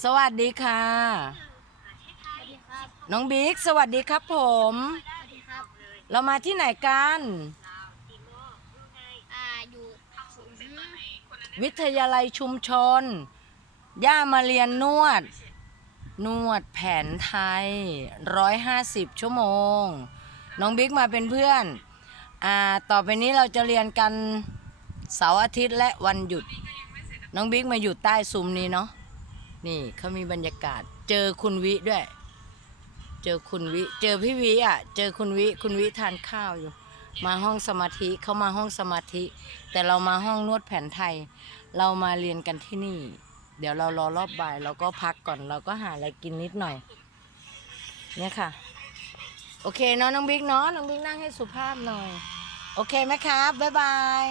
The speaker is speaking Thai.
สวัสดีค่ะสวัสดีครับน้องบิ๊กสวัสดีครับผมสวัสดีครับเรามาที่ไหนกัน อ่าอยู่ศูนย์วิทยาลัยชุมชน ย่ามาเรียนนวด นวดแผนไทย 150 ชั่วโมง น้องบิ๊กมาเป็นเพื่อน อ่า ต่อไปนี้เราจะเรียนกันเสาร์อาทิตย์และวันหยุด น้องบิ๊กมาอยู่ใต้ซุ้มนี้เนาะ นี่เขามีบรรยากาศ เจอคุณวิด้วย เจอคุณวิ เจอพี่วิอะ เจอคุณวิ คุณวิทานข้าวอยู่ มาห้องสมาธิเขามาห้องสมาธิ แต่เรามาห้องนวดแผนไทย เรามาเรียนกันที่นี่ เดี๋ยวเรารอรอบบ่ายเราก็พักก่อนเราก็หาอะไรกินนิดหน่อย เนี่ยค่ะ โอเคเนาะน้องบิ๊กเนาะน้องบิ๊กนั่งให้สุภาพหน่อย โอเคไหมครับบ๊ายบาย